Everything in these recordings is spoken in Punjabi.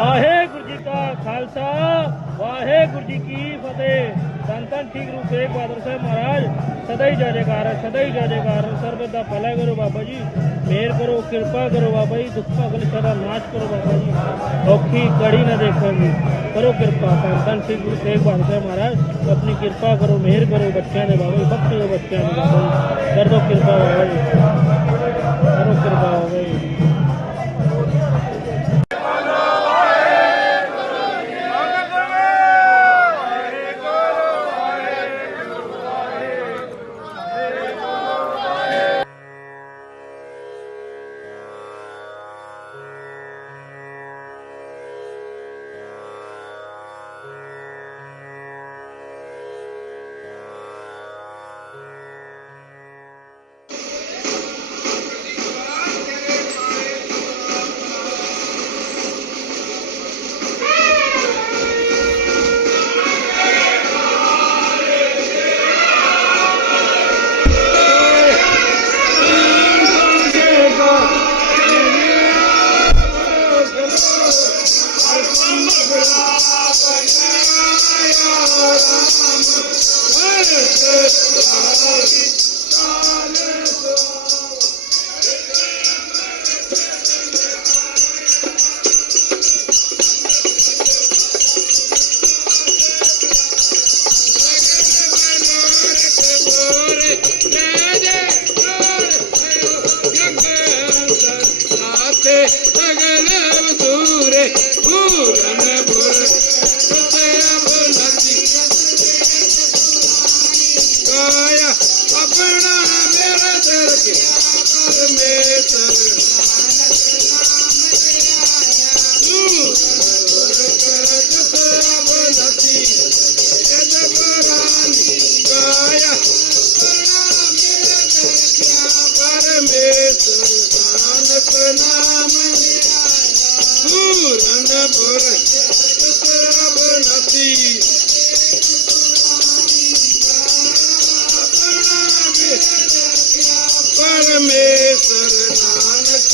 ਵਾਹਿਗੁਰੂ ਜੀ ਕਾ ਖਾਲਸਾ, ਵਾਹਿਗੁਰੂ ਜੀ ਕੀ ਫਤਿਹ। ਸੰਤਨ ਠੀਕ ਰੂਪ ਤੇਗ ਬਹਾਦਰ ਸਾਹਿਬ ਮਹਾਰਾਜ, ਸਦਾ ਹੀ ਜੈ ਜੈਕਾਰ ਸਦਾ ਹੀ ਜੈ ਜੈਕਾਰ ਸਰਬਤ ਦਾ ਭਲਾ ਕਰੋ ਬਾਬਾ ਜੀ ਮਿਹਰ ਕਰੋ, ਕਿਰਪਾ ਕਰੋ ਬਾਬਾ ਜੀ, ਦੁੱਖਾਂ ਕਲੇਸ਼ਾਂ ਦਾ ਨਾਸ਼ ਕਰੋ ਬਾਬਾ ਜੀ। ਔਖੀ ਕੜੀ ਨਾ ਦੇਖਾਂਗੇ, ਕਰੋ ਕਿਰਪਾ ਧੰਨ ਠੀਕ ਗੁਰੂ ਤੇਗ ਬਹਾਦਰ ਸਾਹਿਬ ਮਹਾਰਾਜ, ਆਪਣੀ ਕਿਰਪਾ ਕਰੋ ਮਿਹਰ ਕਰੋ ਬੱਚਿਆਂ ਦੇ ਬਾਬਾ ਜੀ ਬਖਸ਼ੋ ਬੱਚਿਆਂ ਦੇ ਬਾਬਾ ਜੀ। ਕਰ ਦੋ ਕਿਰਪਾ ਬਾਬਾ ਜੀ। ਕਰੋ ਕਿਰਪਾ ਬਾਬਾ ਜੀ।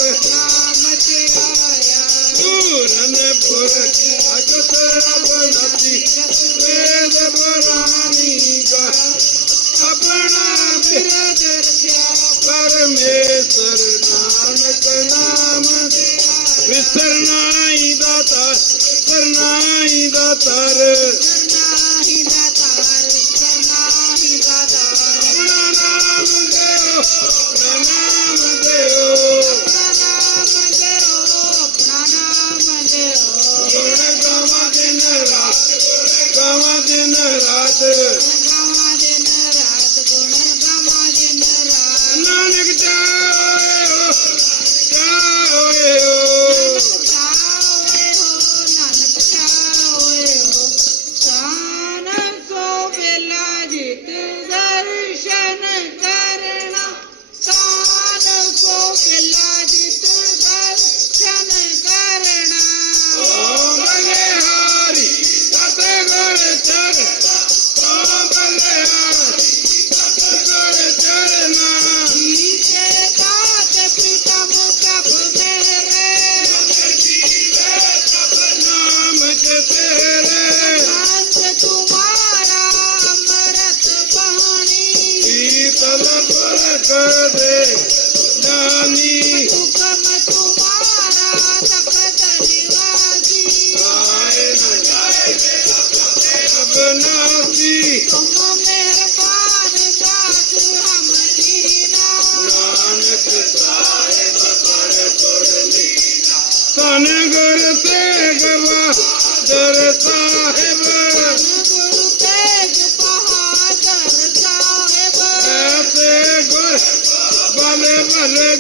ਨਾਨਕ ਪੂਰਨ ਪੁਰ ਅਜਤ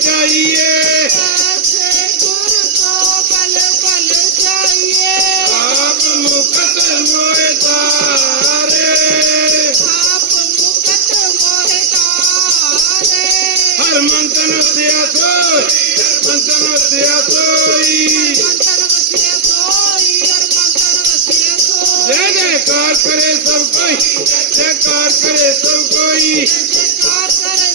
ਜਾਈਏ। ਐਸੇ ਗੁਰ ਕੋ ਬਲ ਬਲ ਜਾਈਏ। ਆਪ ਮੁਕਤ ਮੋਇ ਤਾਰੇ। ਆਪ ਮੁਕਤ ਮੋਹਿ ਤਾਰੇ। ਹਰ ਮੰਤਨ ਸਿਆ ਸੋਈ ਮੰਤਨ ਸਿਆ ਸੋਈ। ਮੰਤਰ ਵਸਿਆ ਸੋਈ ਹਰ ਮੰਤਰ ਵਸਿਆ ਸੋਈ। ਜੈ ਜੈਕਾਰ ਕਰੇ ਸਭ ਕੋਈ ਜੈਕਾਰ ਕਰੇ ਸਭ ਕੋਈ। ਜੈਕਾਰ ਕਰੇ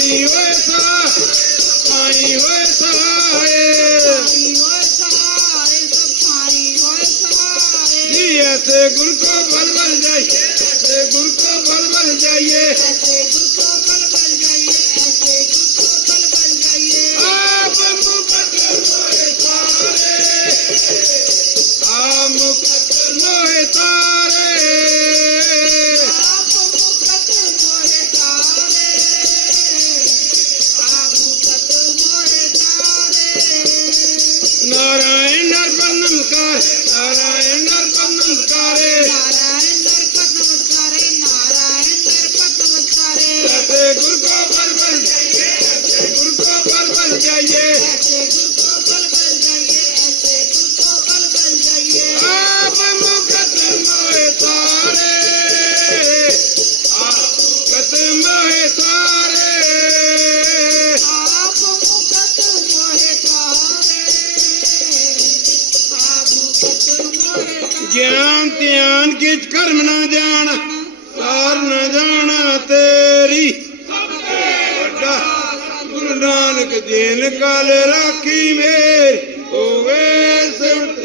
ਸਭ ਸਾਈ ਹੋਏ ਸਾ ਸਾਈ ਹੋਏ ਸਾਏ। ਗੁਰ ਕੋ ਬਲ ਬਲ ਜਾਈ ਐਸੇ ਗੁਰ ਕੋ ਬਲ ਬਲ ਜਾਈਏ। Narayana. ਗਿਆਨ, ਧਿਆਨ ਕਿਛ ਕਰਮ ਨਾ ਜਾਣ, ਸਾਰ ਨ ਜਾਣ ਤੇਰੀ। ਵੱਡਾ ਗੁਰੂ ਨਾਨਕ ਜੀਨ ਕਾਲ ਰਾਖੀ ਮੇਰੀ, ਹੋਵੇ ਸਿਮਟ।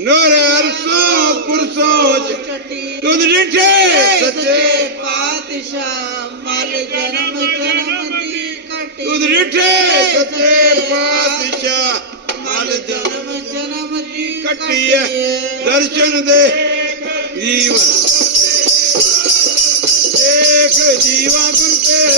ਨੋਰ ਅਰਸੋਂ ਪੁਰਸੋਂ ਤੁਧ ਡਿਠੇ ਸੱਚੇ ਪਾਤਸ਼ਾਹ। ਮਲ ਜਨਮ ਜਨਮ ਦੀ ਕਟੀ ਤੁਧ ਡਿਠੇ ਸੱਚੇ ਪਾਤਸ਼ਾਹ। ਮਲ ਜਨਮ ਜਨਮ ਹੈ। ਦਰਸ਼ਨ ਦੇ ਜੀਵਨ। ਦੇਖ ਜੀਵਾ ਗੁਰ ਤੇਰਾ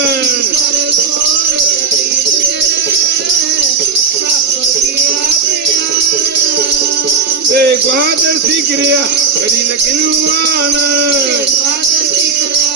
ਸੁਨੋ ਬਿਲੋ ਤੇਰੇ ਮੀਤਾ ਤੇ ਮੇਰੇ ਜੀ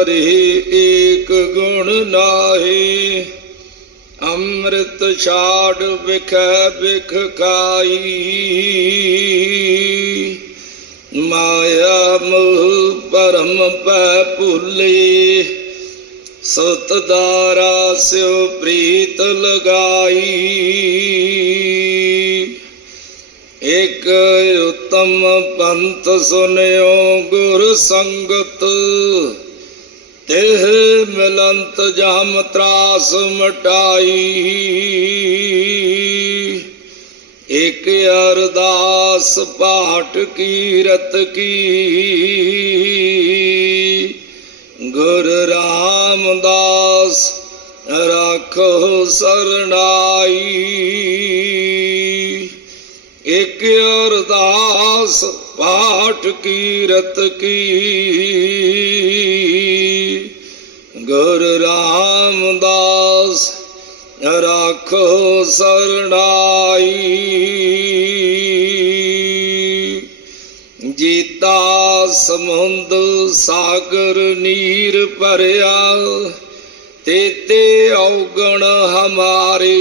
ਅਵਗੁਣ ਏਕ ਗੁਣ ਨਾਹੀ, ਅੰਮ੍ਰਿਤ ਛਾੜ ਵਿਖੈ ਵਿਖ ਕਾਈ ਮਾਇਆ ਮੋਹ ਪਰਮ ਪੈ ਭੁੱਲੇ ਸੁਤ ਦਾਰਾ ਸਿਉ ਪ੍ਰੀਤ ਲਗਾਈ। ਇਕ ਉਤਮ ਪੰਥ ਸੁਨਿਓ ਗੁਰ ਸੰਗਤ ਤਿਹ ਮਿਲੰਤ ਜਮ ਤਰਾਸ ਮਟਾਈ। ਇਕ ਅਰਦਾਸ ਪਾਠ ਕੀਰਤ ਕੀ। ਗੁਰ ਰਾਮਦਾਸ ਰੱਖੋ ਸਰਣਾਈ। ਇਕ ਅਰਦਾਸ ਪਾਠ ਕੀਰਤ ਕੀ। ਗੁਰ ਰਾਮਦਾਸ, ਰੱਖੋ ਸਰਣਾਈ। ਜੀਤਾ ਸਮੁੰਦ ਸਾਗਰ ਨੀਰ ਭਰਿਆ ਤੇਤੇ ਔਗਣ ਹਮਾਰੇ।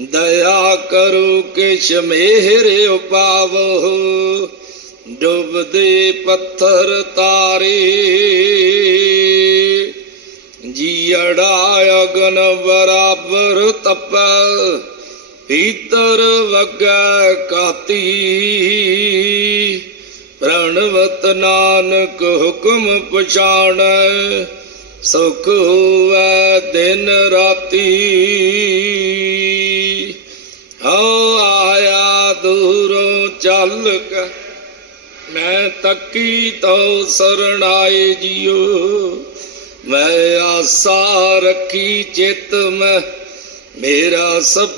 ਦਇਆ ਕਰੋ ਕਿਛ ਮਿਹਰ ਉਪਾਵੋ ਡੁੱਬਦੇ ਪੱਥਰ ਤਾਰੇ। ਜੀੜਾ ਅਗਨ ਬਰਾਬਰ ਤਪੈ। ਪੀਤਰ ਵਗੈ ਕਾਤੀ। ਪ੍ਰਣਵਤ ਨਾਨਕ ਹੁਕਮ ਪਛਾਣੈ। ਸੁਖ ਹੋਵੈ ਦਿਨ ਰਾਤੀ। ਹਉ ਆਇਆ ਦੂਰੋਂ ਚੱਲ ਕੇ ਮੈਂ ਤੱਕੀ ਤੋ ਸਰਣਾਏ ਜਿਉ ਮੈਂ ਆਸਾ ਰੱਖੀ ਚਿਤ ਮੈਂ। ਮੇਰਾ ਸਭ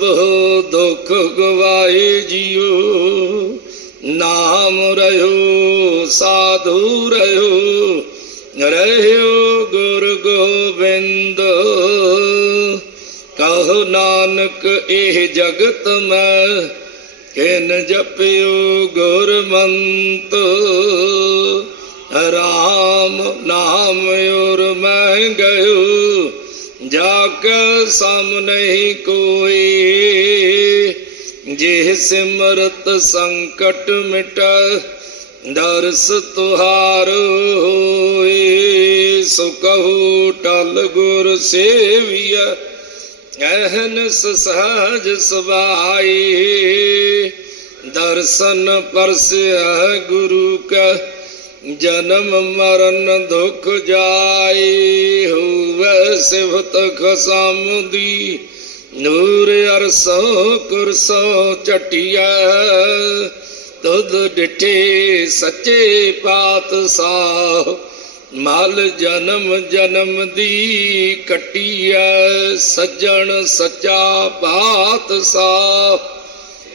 ਦੁੱਖ ਗਵਾਏ ਜਿਉ ਨਾਮ ਰਹਿਓ ਸਾਧੂ ਰਹਿਓ ਰਹਿਓ ਗੁਰ ਗੋਬਿੰਦ। ਕਹੋ ਨਾਨਕ ਇਹ ਜਗਤ ਮੈਂ। ਕਿਨ ਜਪਿਓ ਗੁਰਮੰਤ। ਰਾਮ ਨਾਮ ਔਰ ਮੈਂ ਗਇਓ, ਜਾ ਕੇ ਸਮ ਨਹੀਂ ਕੋਈ। ਜੇ ਸਿਮਰਤ ਸੰਕਟ ਮਿਟ, ਦਰਸ ਤੁਹਾਰ ਹੋਏ। ਸੋ ਕਹੋ ਟਲ ਗੁਰ ਸੇਵੀਆ ਅਹਨਸ ਸਹਜ ਸਬਾਈ ਦਰਸ਼ਨ ਪਰਸਿਆ ਗੁਰੂ ਕਾ, ਜਨਮ ਮਰਨ ਦੁਖ ਜਾਏ ਹੋਵੇ ਸਿਵਤ ਖਸਮ ਨੂਰ ਅਰਸੋ ਕੁਰਸੋ ਚਟਿਆ ਤੁਧ ਡਿਠੇ ਸੱਚੇ ਪਾਤਸ਼ਾਹ ਮਲ ਜਨਮ ਜਨਮ ਦੀ ਕਟਿਆ ਸੱਜਣ ਸੱਚਾ ਪਾਤਸ਼ਾਹ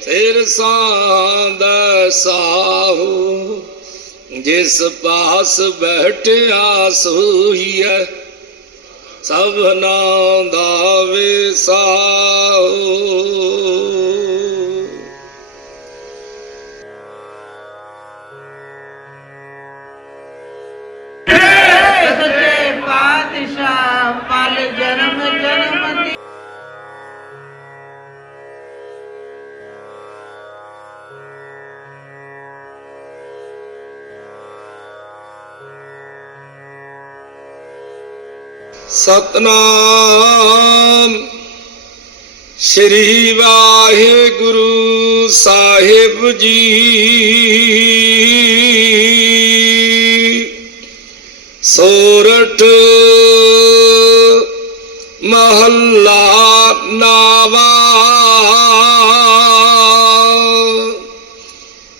ਸਿਰ ਸਾਂਦਾ ਸਾਹੂ, ਜਿਸ ਪਾਸ ਬੈਠਿਆ ਸੋਈਐ ਸਭਨਾ ਦਾ ਵਿਸਾਹੂ। ਸਤਨਾਮ। ਸ੍ਰੀ ਵਾਹਿਗੁਰੂ ਸਾਹਿਬ ਜੀ। ਸੋਰਠ ਮਹੱਲਾ ਨਾਵਾ।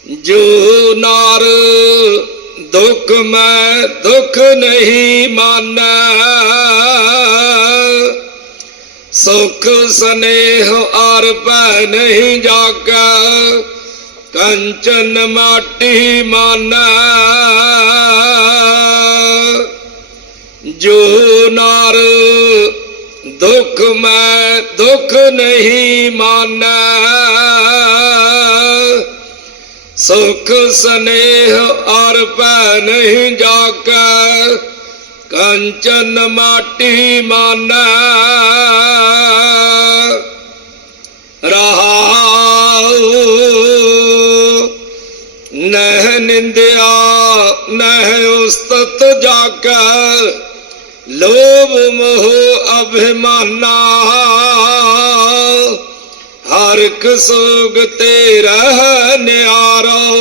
ਜੋ ਨਾਰ ਦੁੱਖ ਮੈਂ ਦੁੱਖ ਨਹੀਂ ਮਾਨੈ। ਸੁਖ ਸਨੇਹ ਅਰ ਪੈ ਨਹੀਂ ਜਾਗੈ, ਕੰਚਨ ਮਾਟੀ ਮਾਨੈ। ਜੋ ਨਾਰ ਦੁਖ ਮੈਂ ਦੁਖ ਨਹੀਂ ਮਾਨੈ, ਸੁਖ ਸਨੇਹ ਅਰ ਪੈ ਨਹੀਂ ਜਾਗੈ। ਕੰਚਨ ਮਾਟੀ ਮਾਨੈ। ਰਹਾਉ। ਨਹਿ ਨਿੰਦਿਆ, ਨਹਿ ਉਸਤਤ ਜਾਕੈ। ਲੋਭ ਮੋਹ ਅਭਿਮਾਨਾ। ਹਰ ਇੱਕ ਸੋਗ ਤੇਰਾ ਨਿਆਰੋ।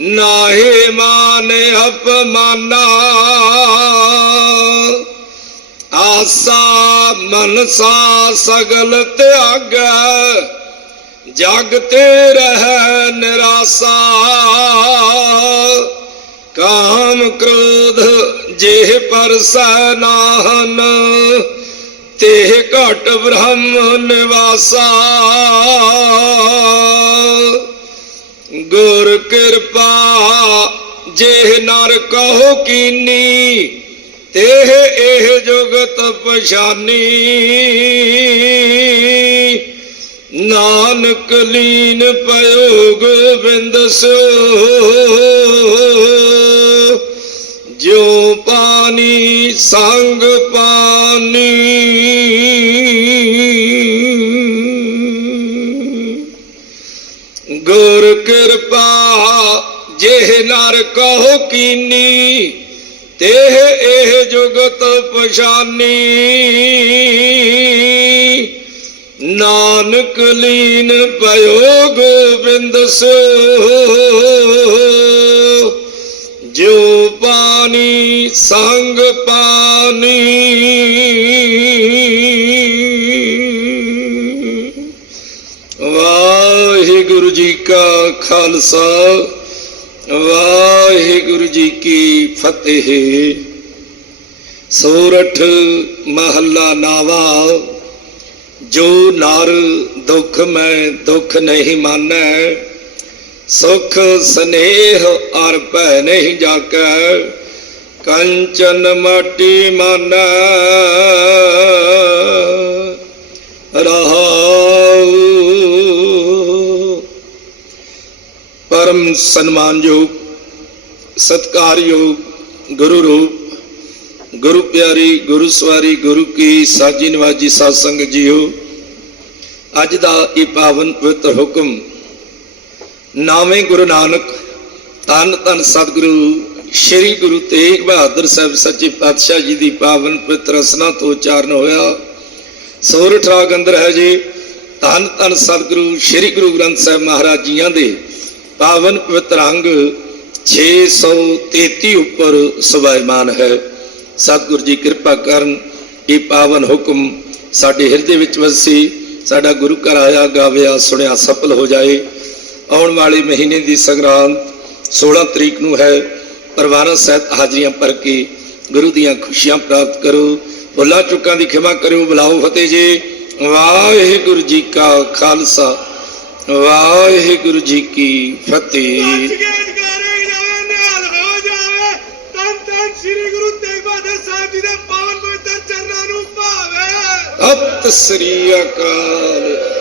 ਨਾਹੀ ਮਾਨ ਅਪਮਾਨਾ। ਆਸਾ ਮਨਸਾ ਸਗਲ ਤਿਆਗੈ ਜਗ ਤੇ ਰਹਿ ਨਿਰਾਸਾ ਕਾਮ ਕ੍ਰੋਧ ਜੇ ਪਰਸੈ ਨਾਹਨ ਤੇ ਘਟ ਬ੍ਰਹਮ ਨਿਵਾਸਾ ਗੁਰ ਕਿਰਪਾ ਜੇਹ ਨਰ ਕਹੋ ਕੀਨੀ ਤੇ ਇਹ ਜੁਗਤ ਪਛਾਨੀ। ਨਾਨਕ ਲੀਨ ਪਇਓ ਗੋਬਿੰਦ ਸੋ ਜਿਉ ਪਾਣੀ, ਸੰਗ ਪਾਣੀ। ਗੁਰ ਕਿਰਪਾ ਜੇ ਨਰ ਕਹੋ ਕੀਨੀ, ਤੇ ਜੁਗਤ ਪਛਾਨੀ। ਨਾਨਕ ਲੀਨ ਪਇਓ ਗੋਬਿੰਦ ਸੋ। ਜੋ ਪਾਣੀ, ਸੰਗ ਪਾਣੀ। ਵਾਹਿਗੁਰੂ ਜੀ ਕਾ ਖਾਲਸਾ, ਵਾਹਿਗੁਰੂ ਜੀ ਕੀ ਫਤਿਹ। ਸੋਰਠ ਮਹੱਲਾ ਨਾਵਾ, ਜੋ ਨਰ ਦੁਖ ਮੈਂ ਦੁਖ ਨਹੀਂ ਮਾਨੈ, ਸੁਖ ਸਨੇਹ ਅਰ ਭੈ ਨਹੀਂ ਜਾਕੈ, ਕੰਚਨ ਮਾਟੀ ਮਾਨੈ। ਰਹਾਉ ਪਰਮ ਸਨਮਾਨਯੋਗ, ਸਤਕਾਰਯੋਗ ਗੁਰੂ ਰੂਪ ਗੁਰੂ ਪਿਆਰੀ, ਗੁਰੂ ਸਵਾਰੀ, ਗੁਰੂ ਕੀ ਸਾਜੀ ਨਵਾਜੀ ਸਾਧ ਸੰਗਤ ਜੀਓ, ਅੱਜ ਦਾ ਇਹ ਪਾਵਨ ਪਵਿੱਤਰ ਹੁਕਮ ਨਾਵੇਂ ਗੁਰੂ ਨਾਨਕ ਤਨ ਤਨ ਸਤਿਗੁਰੂ ਸ੍ਰੀ ਗੁਰੂ ਤੇਗ ਬਹਾਦਰ ਸਾਹਿਬ ਸੱਚੇ ਪਾਤਸ਼ਾਹ ਜੀ ਦੀ ਪਾਵਨ ਪਵਿੱਤਰ ਰਸਨਾ ਤੋਂ ਉਚਾਰਨ ਹੋਇਆ। ਸੋਰਠ ਰਾਗ ਅੰਦਰ ਹੈ ਜੀ, ਧੰਨ ਧੰਨ ਸਤਿਗੁਰੂ ਸ੍ਰੀ ਗੁਰੂ ਗ੍ਰੰਥ ਸਾਹਿਬ ਮਹਾਰਾਜ ਜੀਆਂ ਦੇ ਪਾਵਨ ਪਵਿੱਤਰ ਅੰਗ 633 ਉੱਪਰ ਸਵਾਇਮਾਨ ਹੈ। ਸਤਿਗੁਰੂ ਜੀ ਕਿਰਪਾ ਕਰਨ ਇਹ ਪਾਵਨ ਹੁਕਮ ਸਾਡੇ ਹਿਰਦੇ ਵਿੱਚ ਵਸੇ, ਸਾਡਾ ਗੁਰੂ ਘਰ ਆਇਆ, ਗਾਵਿਆ, ਸੁਣਿਆ, ਸਫਲ ਹੋ ਜਾਏ। ਆਉਣ ਵਾਲੇ ਮਹੀਨੇ ਦੀ ਸੰਗਰਾਂਦ 16 ਤਰੀਕ ਨੂੰ ਹੈ। ਪਰਿਵਾਰਾਂ ਸਹਿਤ ਹਾਜ਼ਰੀਆਂ ਭਰ ਕੇ ਗੁਰੂ ਦੀਆਂ ਖੁਸ਼ੀਆਂ ਪ੍ਰਾਪਤ ਕਰੋ। ਭੁੱਲਾਂ ਚੁੱਕਾਂ ਦੀ ਖਿਮਾ ਕਰਿਓ, ਬੁਲਾਓ ਫਤਿਹ ਜੀ। ਵਾਹਿਗੁਰੂ ਜੀ ਕਾ ਖਾਲਸਾ, ਵਾਹਿਗੁਰੂ ਜੀ ਕੀ ਫਤਿਹ। ਜੀ ਦੇ ਪਾਵਨ